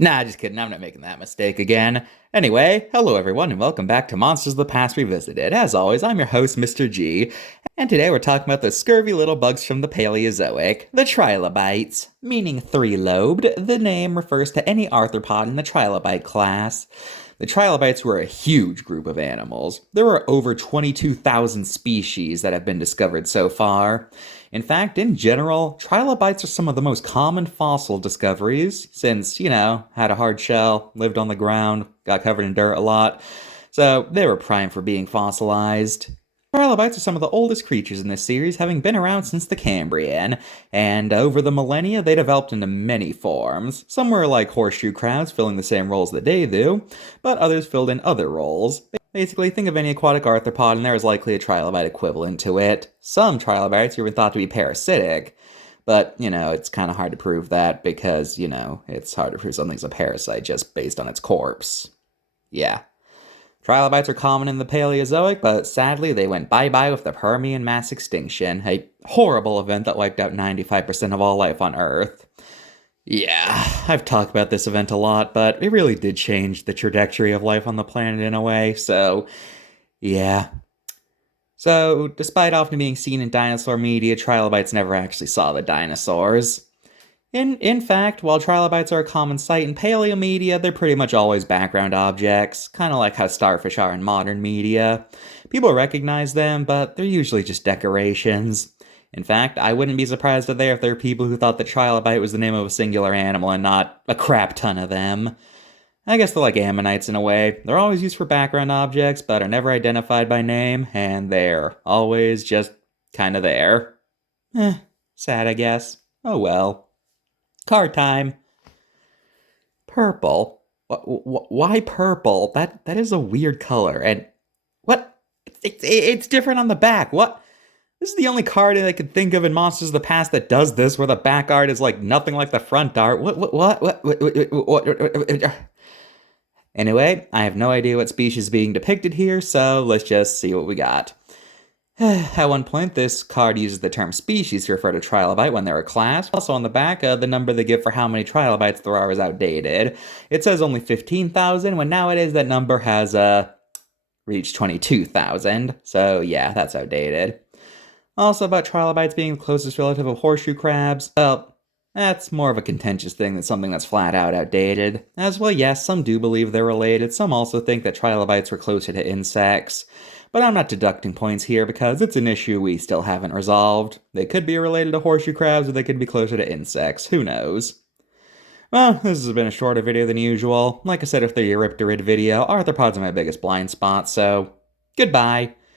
Nah, just kidding, I'm not making that mistake again. Anyway, hello everyone and welcome back to Monsters of the Past Revisited. As always, I'm your host, Mr. G, and today we're talking about the scurvy little bugs from the Paleozoic, the Trilobites. Meaning three-lobed, the name refers to any arthropod in the Trilobite class. The Trilobites were a huge group of animals. There are over 22,000 species that have been discovered so far. In fact, in general, trilobites are some of the most common fossil discoveries, since, had a hard shell, lived on the ground, got covered in dirt a lot, so they were prime for being fossilized. Trilobites are some of the oldest creatures in this series, having been around since the Cambrian, and over the millennia they developed into many forms. Some were like horseshoe crabs, filling the same roles that they do, but others filled in other roles. Basically, think of any aquatic arthropod and there is likely a trilobite equivalent to it. Some trilobites are even thought to be parasitic, but, it's kind of hard to prove that because, it's hard to prove something's a parasite just based on its corpse. Yeah. Trilobites are common in the Paleozoic, but sadly they went bye-bye with the Permian mass extinction, a horrible event that wiped out 95% of all life on Earth. Yeah, I've talked about this event a lot, but it really did change the trajectory of life on the planet in a way, so yeah. So, despite often being seen in dinosaur media, trilobites never actually saw the dinosaurs. In fact, while trilobites are a common sight in paleo media, they're pretty much always background objects, kind of like how starfish are in modern media. People recognize them, but they're usually just decorations. In fact, I wouldn't be surprised today if there are people who thought that trilobite was the name of a singular animal and not a crap ton of them. I guess they're like ammonites in a way. They're always used for background objects, but are never identified by name, and they're always just kinda there. Sad, I guess. Oh well. Card time. Purple? Why purple? That is a weird color. And what? It's different on the back. What? This is the only card I could think of in Monsters of the Past that does this, where the back art is like nothing like the front art. What? Anyway, I have no idea what species is being depicted here, so let's just see what we got. At one point, this card uses the term species to refer to trilobite when they're a class. Also on the back, the number they give for how many trilobites there are is outdated. It says only 15,000, when nowadays that number has reached 22,000. So yeah, that's outdated. Also about trilobites being the closest relative of horseshoe crabs, well, that's more of a contentious thing than something that's flat out outdated. As well, yes, some do believe they're related, some also think that trilobites were closer to insects. But I'm not deducting points here because it's an issue we still haven't resolved. They could be related to horseshoe crabs or they could be closer to insects, who knows? Well, this has been a shorter video than usual. Like I said, if they're your Riptorrid video, arthropods are my biggest blind spot, so goodbye.